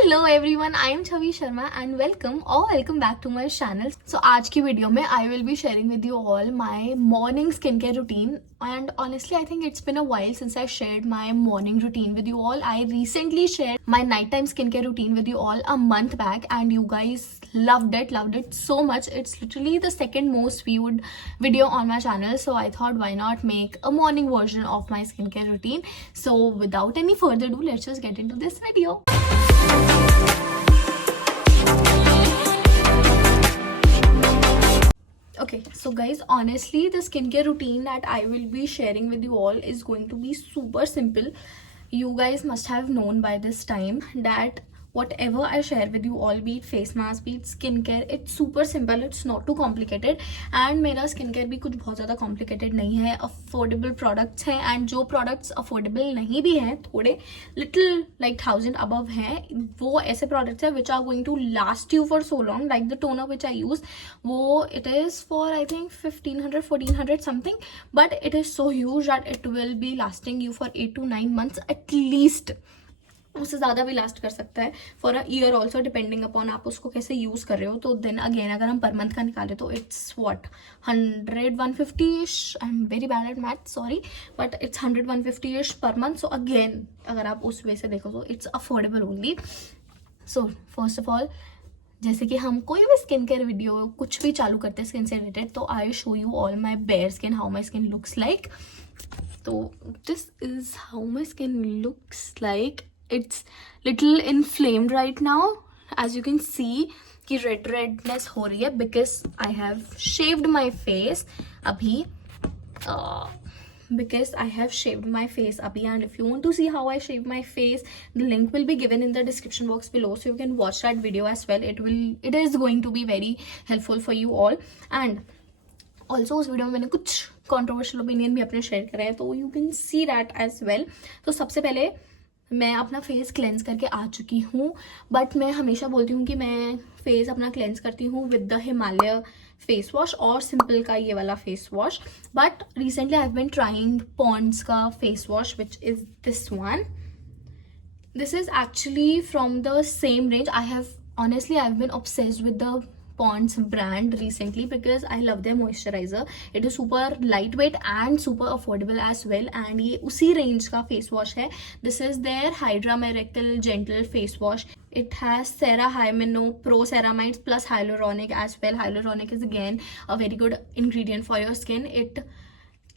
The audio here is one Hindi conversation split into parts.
Hello everyone, I am Chhavi Sharma and welcome back to my channel. So आज की वीडियो में I will be sharing with you all my morning skin care routine and honestly I think it's been a while since I shared my morning routine with you all. I recently shared my nighttime skincare routine with you all a month back and you guys loved it so much. It's literally the second most viewed video on my channel, so I thought why not make a morning version of my skincare routine. So without any further ado, let's just get into this video. Okay, so guys, honestly the skincare routine that I will be sharing with you all is going to be super simple. You guys must have known by this time that whatever I share with you all, be it face mask, be it skincare, it's super simple, it's not too complicated. And मेरा skincare भी कुछ बहुत ज़्यादा complicated नहीं है, affordable products हैं, and जो products affordable नहीं भी हैं, थोड़े little like 1000 above हैं, वो ऐसे products हैं which are going to last you for so long. Like the toner which I use, वो it is for I think 1500 1400 something, but it is so huge that it will be lasting you for 8 to 9 months at least. उससे ज़्यादा भी लास्ट कर सकता है for a year also, depending upon आप उसको कैसे यूज़ कर रहे हो. तो देन अगेन अगर हम पर मंथ का निकालें तो it's what 100-150 I am very bad at math, sorry, but it's 100-150 per month. So again अगर आप उस वे से देखो तो it's affordable only. So first of all, जैसे कि हम कोई भी स्किन केयर वीडियो कुछ भी चालू करते हैं स्किन से रिलेटेड, तो I show you all my bare skin, how my skin looks like. तो this is how my skin looks like. It's little inflamed right now, as you can see कि redness हो रही है because I have shaved my face अभी, because I have shaved my face abhi. And if you want to see how I shave my face, the link will be given in the description box below, so you can watch that video as well. It is going to be very helpful for you all. And also उस वीडियो में मैंने कुछ controversial opinion भी अपने शेयर करे हैं, तो you can see that as well. तो सबसे पहले मैं अपना फेस क्लेंस करके आ चुकी हूँ, बट मैं हमेशा बोलती हूँ कि मैं फेस अपना क्लेंस करती हूँ with the Himalaya face wash और सिंपल का ये वाला face wash. But recently I have been trying Pond's का face wash which is this one. This is actually from the same range. I have been obsessed with the Pond's brand recently because I love their moisturizer. It is super lightweight and super affordable as well, and ये उसी range का face wash है. This is their Hydra Miracle Gentle face wash. It has CeraHymeno Pro Ceramides plus hyaluronic as well. Hyaluronic is again a very good ingredient for your skin. It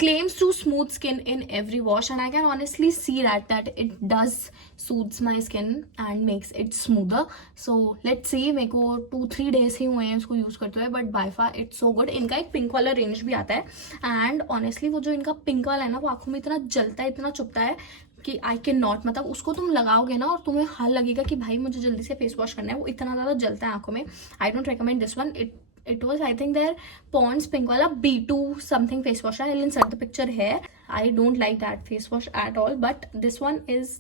claims to smooth skin in every wash, and I can honestly see that it does soothes my skin and makes it smoother. So let's see, मेरे को 2-3 days ही हुए हैं उसको यूज़ करते हुए, but by far it's so good. इनका एक पिंक वाला रेंज भी आता है, एंड ऑनेस्टली वो जो इनका पिंक वाला है ना, वो आँखों में इतना जलता है, इतना चुभता है कि आई कैन नॉट, मतलब उसको तुम लगाओगे ना और तुम्हें हाल लगेगा कि भाई मुझे जल्दी से फेस वॉश करना है, वो इतना ज़्यादा जलता है आँखों में. I don't recommend this one. It was I think their Pond's pink wala B2 something face wash. I'll insert the picture here. I don't like that face wash at all, but this one is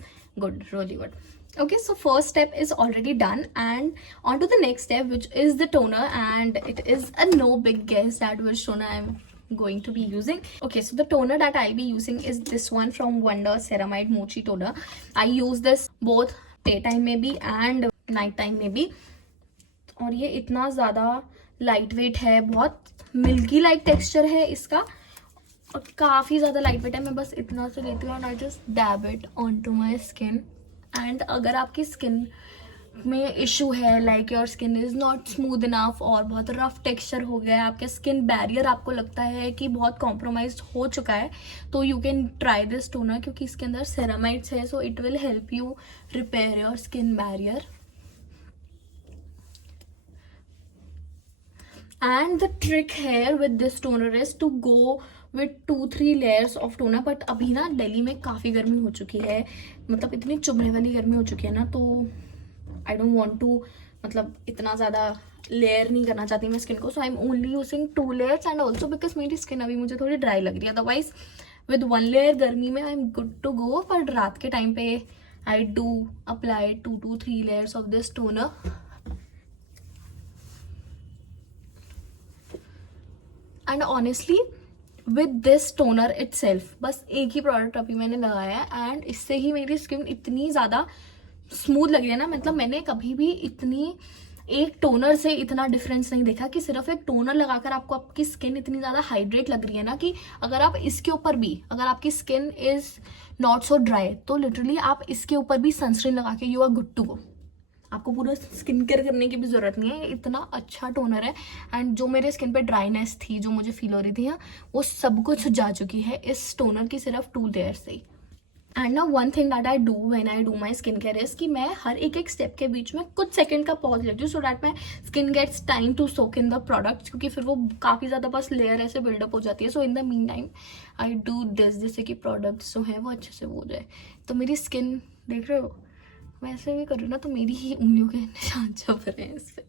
good, really good. Okay, so first step is already done, and on to the next step, which is the toner, and it is a no big guess that which toner I'm going to be using. Okay, so the toner that I'll be using is this one from Wonder Ceramide Mochi Toner. I use this both daytime में भी and night time में भी, और ये इतना ज़्यादा लाइट वेट है, बहुत मिल्की लाइक टेक्सचर है इसका, और काफ़ी ज़्यादा लाइट वेट है. मैं बस इतना से लेती हूँ and I just dab it on to my skin. And अगर आपकी स्किन में इशू है, like your skin is not smooth enough और बहुत रफ टेक्सचर हो गया है, आपके स्किन बैरियर आपको लगता है कि बहुत कॉम्प्रोमाइज हो चुका है, तो you can try this toner, क्योंकि इसके अंदर सेरामाइड्स है, so it will help you repair your skin barrier. And the trick here with this toner is to go with 2-3 layers of toner. but अभी ना दिल्ली में काफ़ी गर्मी हो चुकी है, मतलब इतनी चुभने वाली गर्मी हो चुकी है ना, तो I don't want to, मतलब इतना ज़्यादा लेयर नहीं करना चाहती मैं स्किन को. So I am only using 2 layers, and also because मेरी स्किन अभी मुझे थोड़ी ड्राई लग रही है. अदरवाइज विद 1 layer गर्मी में I am good to go, पर रात के टाइम पे I do apply 2 to 3 layers of this toner. And honestly with this toner itself, बस एक ही प्रोडक्ट अभी मैंने लगाया है, एंड इससे ही मेरी स्किन इतनी ज़्यादा स्मूथ लग रही है ना, मतलब मैंने कभी भी इतनी एक टोनर से इतना डिफरेंस नहीं देखा कि सिर्फ एक टोनर लगाकर आपको आपकी स्किन इतनी ज़्यादा हाइड्रेट लग रही है ना, कि अगर आप इसके ऊपर भी, अगर आपकी skin is not so dry, तो लिटरली आप इसके ऊपर भी सनस्क्रीन लगा के you are good to go. आपको पूरा स्किन केयर करने की भी जरूरत नहीं है, इतना अच्छा टोनर है। एंड जो मेरे स्किन पे ड्राइनेस थी, जो मुझे फील हो रही थी, वो सब कुछ जा चुकी है इस टोनर की सिर्फ 2 लेयर से ही। एंड ना one thing that I do when I do my skin care is कि मैं हर एक स्टेप के बीच में कुछ सेकंड का पॉज लेती हूँ, so that my skin gets time to soak in the products, क्योंकि फिर वो काफ़ी ज़्यादा बस लेयर ऐसे बिल्डअप हो जाती है। So in the meantime I do this, जिससे कि प्रोडक्ट्स जो हैं वो अच्छे से हो जाए। तो मेरी स्किन देख रहे हो, मैं ऐसे भी कर रही हूँ ना, तो मेरी ही उंगलियों के निशान छप रहे हैं इस पर।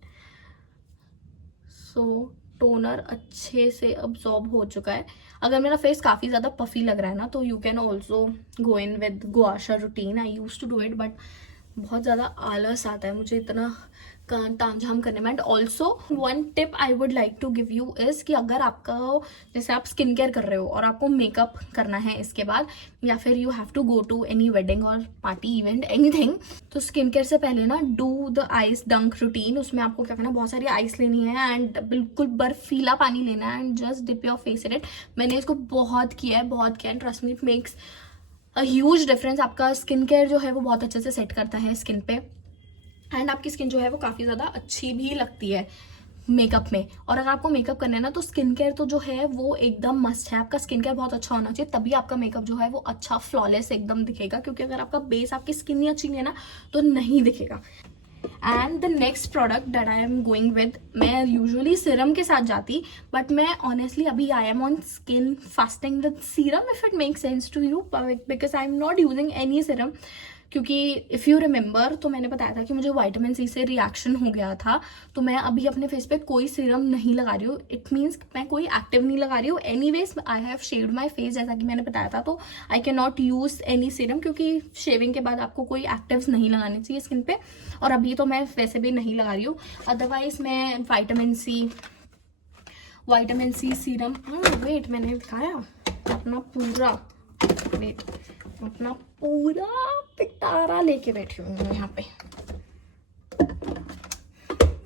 सो टोनर अच्छे से अब्जॉर्ब हो चुका है। अगर मेरा फेस काफ़ी ज़्यादा पफी लग रहा है ना, तो you can also go in with gua sha routine. I use to do it, but बहुत ज़्यादा आलस आता है मुझे इतना तामझाम करने में। And also one tip I would like to give you is कि अगर आपका, जैसे आप स्किन केयर कर रहे हो और आपको मेकअप करना है इसके बाद, या फिर you have to go to any wedding और पार्टी इवेंट एनीथिंग, तो स्किन केयर से पहले ना do the ice dunk routine. उसमें आपको क्या करना है, बहुत सारी आइस लेनी है एंड बिल्कुल बर्फीला पानी लेना है and just dip your face in it. मैंने इसको बहुत किया है, trust me it makes a huge difference. आपका स्किन केयर जो है वो बहुत अच्छे से सेट करता है स्किन पे, एंड आपकी स्किन जो है वो काफ़ी ज़्यादा अच्छी भी लगती है मेकअप में। और अगर आपको मेकअप करना है ना, तो स्किन केयर तो जो है वो एकदम मस्ट है। आपका स्किन केयर बहुत अच्छा होना चाहिए, तभी आपका मेकअप जो है वो अच्छा फ्लॉलेस एकदम दिखेगा, क्योंकि अगर आपका बेस, आपकी स्किन ही अच्छी नहीं है ना, तो नहीं दिखेगा। And the next product that I am going with, मैं यूजुअली सीरम के साथ जाती, बट मैं ऑनेस्टली अभी I am on skin fasting with serum, if it make sense to you, because I am not using any serum. क्योंकि इफ़ यू रिमेंबर, तो मैंने बताया था कि मुझे विटामिन सी से रिएक्शन हो गया था, तो मैं अभी अपने फेस पे कोई सीरम नहीं लगा रही हूँ। इट मीन्स मैं कोई एक्टिव नहीं लगा रही हूँ। Anyways I have shaved my face, जैसा कि मैंने बताया था, तो आई can not use any serum, क्योंकि शेविंग के बाद आपको कोई एक्टिव्स नहीं लगाने चाहिए स्किन पे, और अभी तो मैं वैसे भी नहीं लगा रही हूँ। अदरवाइज मैं विटामिन सी सीरम, वेट मैंने दिखाया अपना पूरा पिटारा लेके बैठी हूँ यहाँ पे।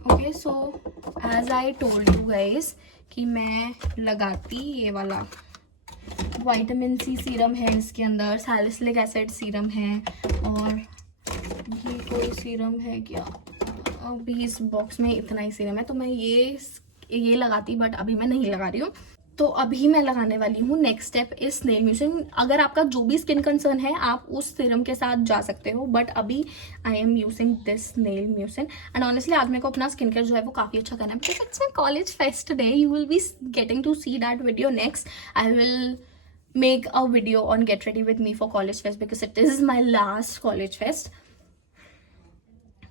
Okay, so as I told you guys कि मैं लगाती ये वाला विटामिन सी सीरम है, इसके अंदर सैलिसिलिक एसिड सीरम है, और ये कोई सीरम है क्या, अभी इस बॉक्स में इतना ही सीरम है, तो मैं ये लगाती, बट अभी मैं नहीं लगा रही हूँ। तो अभी मैं लगाने वाली हूँ next step is snail mucin. अगर आपका जो भी स्किन कंसर्न है, आप उस सीरम के साथ जा सकते हो, बट अभी I am using this snail mucin. And honestly आज मेरे को अपना स्किन केयर जो है वो काफ़ी अच्छा करना है, because it's my college fest day. You will be getting to see that video next. I will make a video on get ready with me for college fest, because it is my last college fest.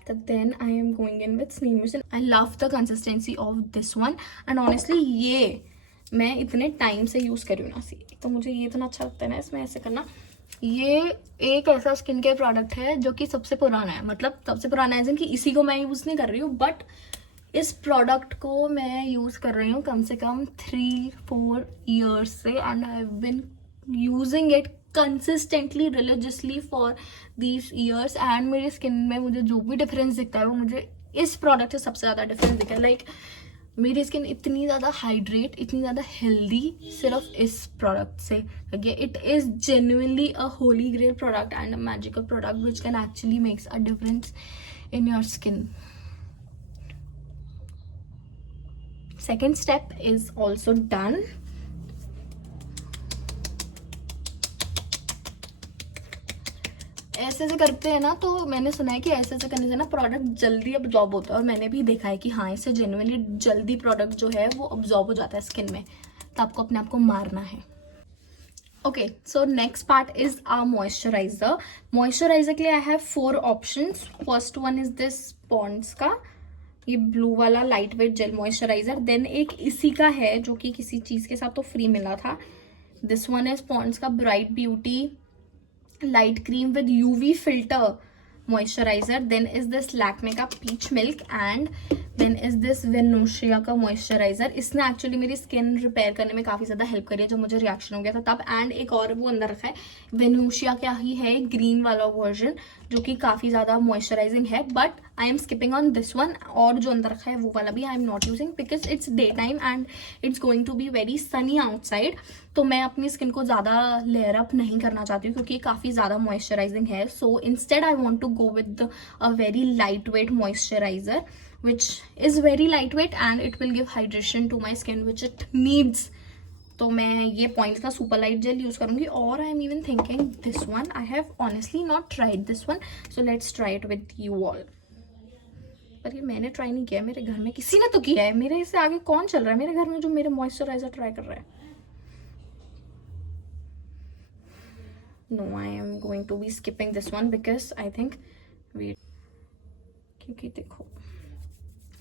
But then I am going in with Snail Mucin. I love the consistency of this one, and honestly ये मैं इतने टाइम से यूज कर रही हूँ ना, तो मुझे ये इतना अच्छा लगता है ना इसमें ऐसे करना। ये एक ऐसा स्किन केयर प्रोडक्ट है जो कि सबसे पुराना है, मतलब सबसे पुराना है कि इसी को मैं यूज नहीं कर रही हूँ, बट इस प्रोडक्ट को मैं यूज कर रही हूँ कम से कम 3-4 years से, and I have been using it consistently religiously for these years. एंड मेरी स्किन में मुझे जो भी डिफरेंस दिखता है वो मुझे इस प्रोडक्ट से सबसे ज़्यादा डिफरेंस दिखा है। लाइक मेरी स्किन इतनी ज़्यादा हाइड्रेट, इतनी ज़्यादा हेल्दी सिर्फ इस प्रोडक्ट से लगी। It is genuinely a holy grail product and a magical product which can actually makes a difference in your skin. Second step is also done. ऐसे ऐसे करते हैं ना, तो मैंने सुना है कि ऐसे ऐसे करने से ना प्रोडक्ट जल्दी अब्जॉर्ब होता है, और मैंने भी देखा है कि हाँ, इससे जेन्युइनली जल्दी प्रोडक्ट जो है वो अब्जॉर्ब हो जाता है स्किन में, तो आपको अपने आप को मारना है। Okay, so next part is a moisturiser. Moisturiser के लिए I have 4 options. First one is this Pond's का ये ब्लू वाला light weight gel moisturiser. Then एक इसी का है जो कि किसी चीज के साथ तो फ्री मिला था। दिस वन इज पॉन्ड्स का bright beauty light cream with UV filter moisturizer. Then is this Lakme का peach milk, and then is this Venusia का मॉइस्चराइजर. इसने एक्चुअली मेरी स्किन रिपेयर करने में काफी ज्यादा हेल्प करी है जब मुझे रिएक्शन हो गया था तब. एंड एक और वो अंदर रखा है वेनुशिया का ही है ग्रीन वाला वर्जन जो कि काफी ज्यादा मॉइस्चराइजिंग है. But I am skipping on this one. और जो अंदर रखा है वो वाला भी I am not using because it's day time and it's going to be very sunny outside. तो मैं अपनी स्किन को ज्यादा लेयर अप नहीं करना चाहती हूँ क्योंकि ये काफी ज्यादा मॉइस्चराइजिंग है. So instead I want to go with a very light weight moisturiser which is very lightweight and it will give hydration to my skin which it needs. तो मैं ये पॉइंट्स का सुपर लाइट जेल यूज करूंगी. और I am even thinking this one. I have honestly not tried this one so let's try it with you all. पर ये मैंने ट्राई नहीं किया, मेरे घर में किसी ने तो किया है. मेरे इससे आगे कौन चल रहा है मेरे घर में जो मेरे मॉइस्चराइजर ट्राई कर रहा है. No, I am going to be skipping this one because I think wait, क्योंकि देखो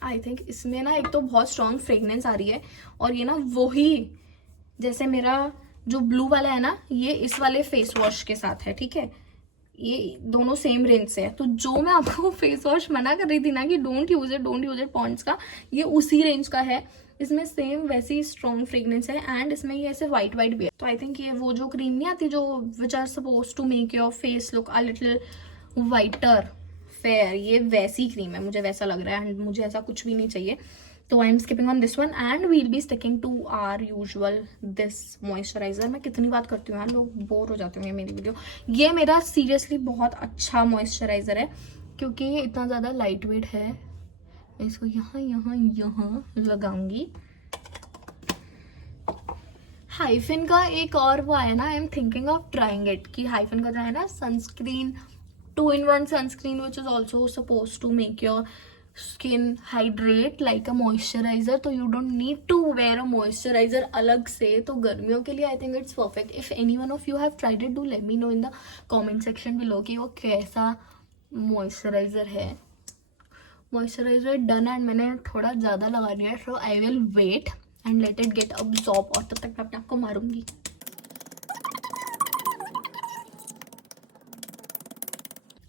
आई थिंक इसमें ना एक तो बहुत स्ट्रॉन्ग फ्रेगनेंस आ रही है और ये ना वही जैसे मेरा जो ब्लू वाला है ना ये इस वाले फेस वॉश के साथ है. ठीक है, ये दोनों सेम रेंज से है. तो जो मैं आपको फेस वॉश मना कर रही थी ना कि डोंट यूज इट पॉन्ड्स का, ये उसी रेंज का है. इसमें सेम वैसी स्ट्रॉन्ग फ्रेगनेंस है एंड इसमें ये ऐसे वाइट भी है. तो आई थिंक ये वो जो क्रीम नहीं आती जो which are suppose to make your face look a little whiter fair, ये वैसी क्रीम है. मुझे वैसा लग रहा है एंड मुझे ऐसा कुछ भी नहीं चाहिए. तो I am skipping on this one and we'll be sticking to our usual this moisturiser. मैं कितनी बात करती हूँ यार, लोग बोर हो जाते होंगे मेरी वीडियो. ये मेरा सीरियसली बहुत अच्छा मॉइस्चराइजर है क्योंकि ये इतना ज़्यादा लाइट वेट है. मैं इसको यहाँ यहाँ यहाँ लगाऊंगी. हाइफिन का एक और वो आया ना, I am thinking of trying it. कि हाइफिन का जो है ना sunscreen 2-in-1 sunscreen which is also supposed to make your skin hydrate like a moisturizer. तो you don't need to wear a moisturizer अलग से. तो गर्मियों के लिए I think it's perfect. If any one of you have tried it, do let me know in the comment section below कि वो कैसा moisturizer है. Moisturizer done and मैंने थोड़ा ज़्यादा लगा लिया है. So I will wait and let it get absorb. और तब तक मैं अपने आप को मारूंगी.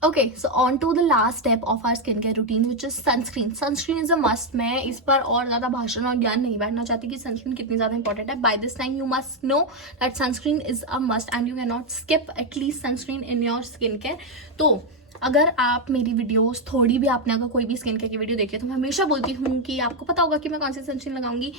Okay, so on to the last step of our skincare routine, which is sunscreen. Sunscreen is a must. मैं इस पर और ज़्यादा भाषण और ज्ञान नहीं बैठना चाहती कि sunscreen कितनी ज़्यादा important है. By this time you must know that sunscreen is a must and you cannot skip at least sunscreen in your skincare. तो अगर आप मेरी वीडियोस थोड़ी भी आपने अगर कोई भी स्किन केयर की वीडियो देखी है तो मैं हमेशा बोलती हूँ कि आपको पता होगा कि मैं कौन सी सनस्क्रीन लगाऊंगी.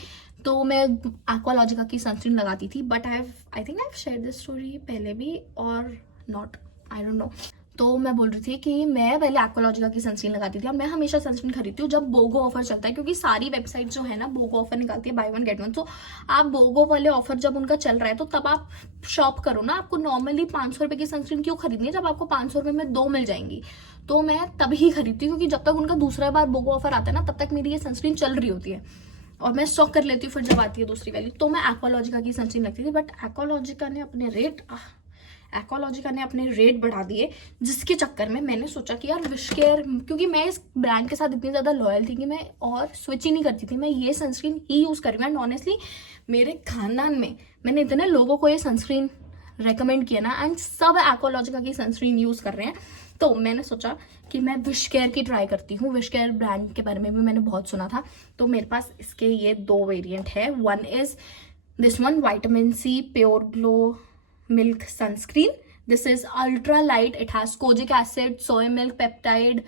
तो मैं एक्वालॉजिका की सनस्क्रीन लगाती थी. But I think I share this story पहले भी और नॉट, आई डोंट नो. तो मैं बोल रही थी कि मैं पहले एक्वालॉजिका की सनस्क्रीन लगाती थी और मैं हमेशा सनस्क्रीन खरीदती हूँ जब बोगो ऑफर चलता है क्योंकि सारी वेबसाइट जो है ना बोगो ऑफर निकालती है बाय वन गेट वन. तो आप बोगो वाले ऑफर जब उनका चल रहा है तो तब आप शॉप करो ना. आपको नॉर्मली 500 रुपये की सनस्क्रीन क्यों खरीदनी है जब आपको 500 रुपये में 2 मिल जाएंगी. तो मैं तभी खरीदती हूँ क्योंकि जब तक उनका दूसरा बार बोगो ऑफर आता है ना तब तक मेरी ये सनस्क्रीन चल रही होती है और मैं स्टॉक कर लेती हूँ फिर जब आती है दूसरी वाली. तो मैं एक्वालॉजिका की सनस्क्रीन लगती थी. बट एक्वालॉजिका ने अपने रेट बढ़ा दिए जिसके चक्कर में मैंने सोचा कि यार विश केयर, क्योंकि मैं इस ब्रांड के साथ इतनी ज़्यादा लॉयल थी कि मैं और स्विच ही नहीं करती थी. मैं ये सनस्क्रीन ही यूज़ कर रही हूँ एंड ऑनेस्टली मेरे खानदान में मैंने इतने लोगों को ये सनस्क्रीन रेकमेंड किया ना एंड सब एक्वालॉजिका की सनस्क्रीन यूज़ कर रहे हैं. तो मैंने सोचा कि मैं विश केयर की ट्राई करती हूँ. विश केयर ब्रांड के बारे में भी मैंने बहुत सुना था. तो मेरे पास इसके ये 2 वेरिएंट है. One is this one vitamin C pure glow milk sunscreen. This is ultra light. It has kojic acid, soy milk peptide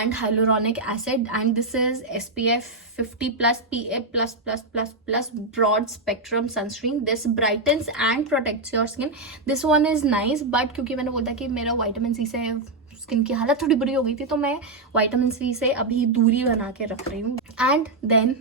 and hyaluronic acid and this is SPF 50 plus PA++++ broad spectrum sunscreen. This brightens and protects your skin. This one is nice but क्योंकि मैंने बोला कि मेरा विटामिन सी से स्किन की हालत थोड़ी बुरी हो गई थी तो मैं विटामिन सी से अभी दूरी बना के रख रही हूँ. And then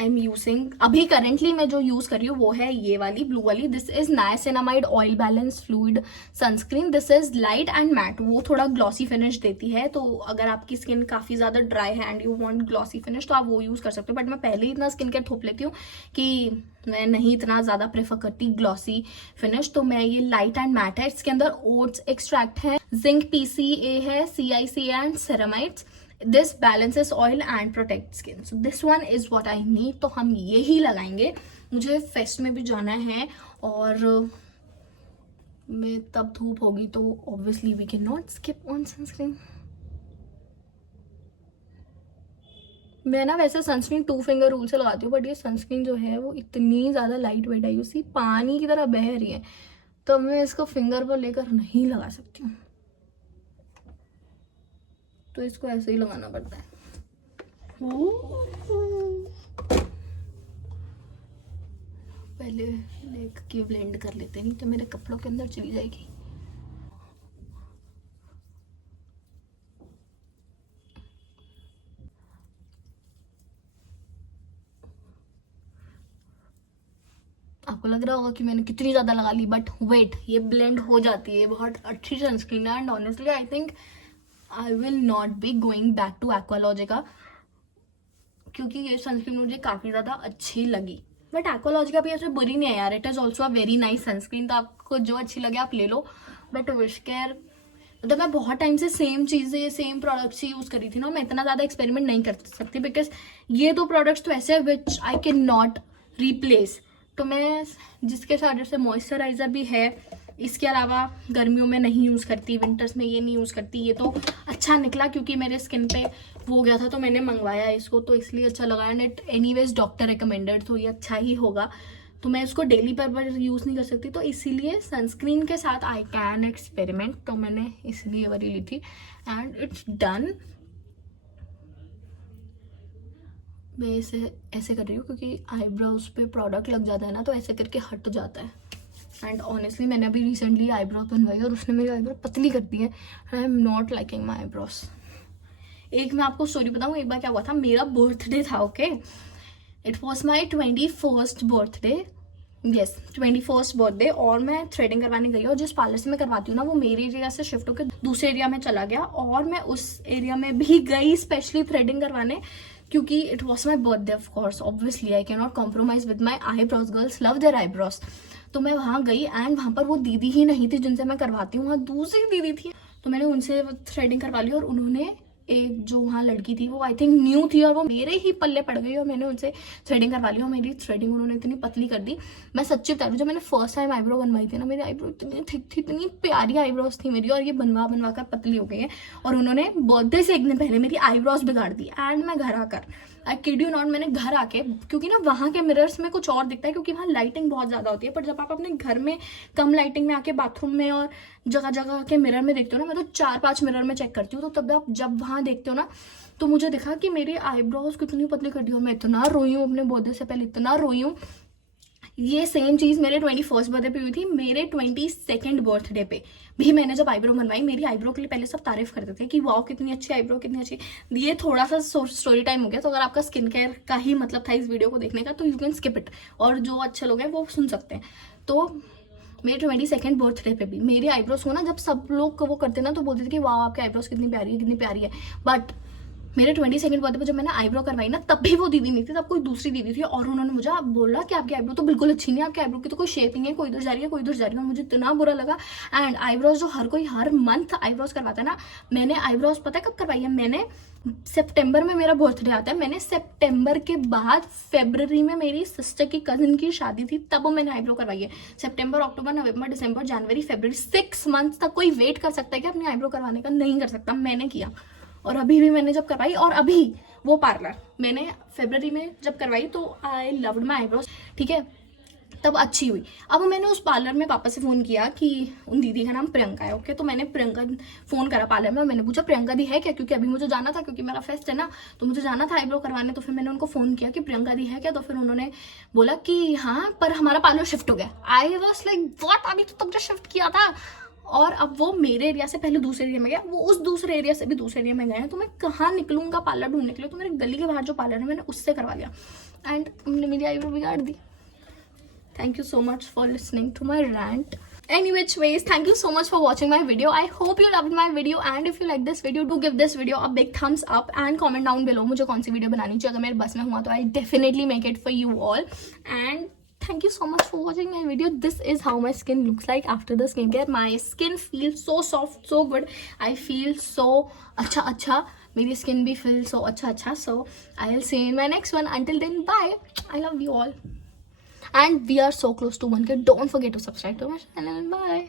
I am using, अभी करेंटली मैं जो यूज कर रही हूँ वो है ये वाली ब्लू वाली. This is niacinamide oil balance fluid sunscreen. This is light and matte. वो थोड़ा ग्लॉसी फिनिश देती है. तो अगर आपकी स्किन काफी ज्यादा ड्राई है and you want glossy finish तो आप वो यूज कर सकते हो. बट मैं पहले ही इतना स्किन केयर थोप लेती हूँ कि मैं नहीं इतना ज्यादा प्रेफर करती ग्लॉसी फिनिश. तो मैं ये लाइट एंड मैट है. इसके अंदर ओट्स एक्सट्रैक्ट है, जिंक PCA है, CICA and ceramides. This balances oil and protects skin. So this one is what I need. तो हम ये ही लगाएंगे. मुझे फेस्ट में भी जाना है और मैं तब धूप होगी तो obviously we cannot skip on sunscreen. मैं ना वैसे सनस्क्रीन 2 फिंगर रूल से लगाती हूँ, बट ये सनस्क्रीन जो है वो इतनी ज़्यादा लाइट वेट है, उसी पानी की तरह बह रही है, तो मैं इसको फिंगर पर लेकर नहीं लगा सकती हूँ, तो इसको ऐसे ही लगाना पड़ता है। पहले लेक की ब्लेंड कर लेते हैं, नहीं तो मेरे कपड़ों के अंदर चली जाएगी। आपको लग रहा होगा कि मैंने कितनी ज़्यादा लगा ली, बट वेट, ये ब्लेंड हो जाती है, बहुत अच्छी सनस्क्रीन है। And honestly I think I will not be going back to Aqualogica, क्योंकि ये सनस्क्रीन मुझे काफ़ी ज़्यादा अच्छी लगी। बट एक्वालॉजिका भी ऐसे बुरी नहीं है यार, it is also a very nice sunscreen, तो आपको जो अच्छी लगे आप ले लो। बट विश केयर, मतलब मैं बहुत टाइम से सेम चीज़ें, सेम प्रोडक्ट्स ही यूज़ करी थी ना, मैं इतना ज़्यादा एक्सपेरिमेंट नहीं कर सकती, बिकॉज ये दो प्रोडक्ट्स तो ऐसे हैं विच आई कैन नॉट रिप्लेस। तो मैं जिसके साथ जैसे मॉइस्चराइज़र भी है, इसके अलावा गर्मियों में नहीं यूज़ करती, विंटर्स में ये नहीं यूज़ करती। ये तो अच्छा निकला क्योंकि मेरे स्किन पे वो हो गया था, तो मैंने मंगवाया इसको, तो इसलिए अच्छा लगा। And it anyways doctor recommended, तो ये अच्छा ही होगा। तो मैं इसको डेली पर यूज़ नहीं कर सकती, तो इसीलिए सनस्क्रीन के साथ आई कैन एक्सपेरिमेंट, तो मैंने इसलिए वाली ली थी एंड इट्स डन। मैं इसे ऐसे कर रही हूँ क्योंकि आईब्रोज पे प्रोडक्ट लग जाता है ना, तो ऐसे करके हट जाता है। एंड ऑनेस्टली मैंने अभी रिसेंटली आईब्रो बनवाई और उसने मेरी आईब्रो पतली कर दी है। आई am not liking my eyebrows. एक मैं आपको स्टोरी बताऊँ, एक बार क्या हुआ था, मेरा बर्थडे था, okay, it was my 21st birthday, yes 21st birthday, और मैं थ्रेडिंग करवाने गई, और जिस पार्लर से मैं करवाती हूँ ना, वो मेरे एरिया से शिफ्ट होकर दूसरे एरिया में चला गया, और मैं उस एरिया में भी गई स्पेशली थ्रेडिंग करवाने, क्योंकि it was my birthday. Of course obviously I can not compromise with my eyebrows, girls love their eyebrows. तो मैं वहाँ गई एंड वहाँ पर वो दीदी ही नहीं थी जिनसे मैं करवाती हूँ, वहाँ दूसरी दीदी थी, तो मैंने उनसे थ्रेडिंग करवा ली। और उन्होंने, एक जो वहाँ लड़की थी वो आई थिंक न्यू थी, और वो मेरे ही पल्ले पड़ गई, और मैंने उनसे थ्रेडिंग करवा ली, और मेरी थ्रेडिंग उन्होंने इतनी पतली कर दी। मैं सच्ची बता रही हूँ, जब मैंने फर्स्ट टाइम आईब्रो बनवाई थी ना, मेरी आईब्रो इतनी थिक थी, इतनी प्यारी आईब्रोज थी मेरी, और ये बनवा कर पतली हो गई है। और उन्होंने बर्थडे से एक दिन पहले मेरी आईब्रोज बिगाड़ दी। एंड मैं घर आकर, आई किड यू नॉट, मैंने घर आके, क्योंकि ना वहाँ के मिरर्स में कुछ और दिखता है, क्योंकि वहाँ लाइटिंग बहुत ज़्यादा होती है, पर जब आप अपने घर में कम लाइटिंग में आके बाथरूम में और जगह जगह के मिरर में देखते हो ना, मैं तो 4-5 मिरर में चेक करती हूँ, तो तब आप जब वहाँ देखते हो ना, तो मुझे दिखा कि मेरी आईब्रोज कितनी पतली कर दी, और मैं इतना रोई हूँ अपने बर्थडे से पहले, इतना रोई हूँ। ये सेम चीज़ मेरे 21st बर्थडे पे हुई थी। मेरे 22nd बर्थडे पे भी मैंने जब आईब्रो बनवाई, मेरी आईब्रो के लिए पहले सब तारीफ करते थे कि वाओ कितनी अच्छी आईब्रो, कितनी अच्छी। ये थोड़ा सा स्टोरी टाइम हो गया, तो अगर आपका स्किन केयर का ही मतलब था इस वीडियो को देखने का, तो यू कैन स्किप इट, और जो अच्छे लोग हैं वो सुन सकते हैं। तो मेरे 22nd बर्थडे पे भी मेरी आईब्रोज को ना, जब सब लोग वो करते ना, तो बोलते थे कि वाह आपकी आईब्रोज कितनी प्यारी है, कितनी प्यारी है। बट मेरे 22nd बर्थडे पे जब मैंने आईब्रो करवाई ना, तब भी वो दीदी नहीं थी, तब कोई दूसरी दीदी थी, और उन्होंने मुझे बोला कि आपकी आईब्रो तो बिल्कुल अच्छी नहीं है, आपकी आईब्रो की तो कोई शेप नहीं है, कोई इधर जा रही है, कोई इधर जा रही है। मुझे इतना बुरा लगा। एंड आईब्रोज जो हर कोई हर मंथ आईब्रोज करवाता है ना, मैंने आईब्रोज पता है कब करवाई है, मैंने सितंबर में मेरा बर्थडे आता है, मैंने सितंबर के बाद फरवरी में मेरी सिस्टर की कजिन की शादी थी, तब मैंने आईब्रो करवाई है। सितंबर, अक्टूबर, नवंबर, दिसंबर, जनवरी, फरवरी, 6 मंथ्स तक कोई वेट कर सकता है कि अपनी आईब्रो करवाने का? नहीं कर सकता। मैंने किया, और अभी भी मैंने जब करवाई, और अभी वो पार्लर मैंने फरवरी में जब करवाई, तो आई लव्ड माई आईब्रोज, ठीक है, तब अच्छी हुई। अब मैंने उस पार्लर में पापा से फ़ोन किया कि उन दीदी का नाम प्रियंका है, ओके, तो मैंने प्रियंका फ़ोन करा पार्लर में, और मैंने पूछा प्रियंका दी है क्या, क्योंकि अभी मुझे जाना था, क्योंकि मेरा फेस्ट है ना, तो मुझे जाना था आईब्रो करवाने। तो फिर मैंने उनको फ़ोन किया कि प्रियंका दी है क्या, तो फिर उन्होंने बोला कि हाँ, पर हमारा पार्लर शिफ्ट हो गया। आई वॉज लाइक व्हाट, अभी तो तुमने शिफ्ट किया था, और अब वो मेरे एरिया से पहले दूसरे एरिया में गया, वो उस दूसरे एरिया से भी दूसरे एरिया में गए हैं, तो मैं कहाँ निकलूंगा पार्लर ढूंढने के लिए? तो मेरे गली के बाहर जो पार्लर है, मैंने उससे करवा लिया, एंड उन्होंने मेरी आईब्रो बिगाड़ दी। Thank you so much for listening to my rant. Anyways, thank you so much for watching my video. I hope you loved my video, and if you like this video, do give this video a big thumbs up and comment down below मुझे कौन सी वीडियो बनानी चाहिए। अगर मेरे बस में हुआ तो I'll definitely make it for you all. And thank you so much for watching my video. This is how my skin looks like after the skincare. My skin feels so soft, so good. I feel so अच्छा मेरी skin भी feel so अच्छा. So I'll see you in my next one. Until then, bye. I love you all. And we are so close to 1K. Don't forget to subscribe to my channel. Bye.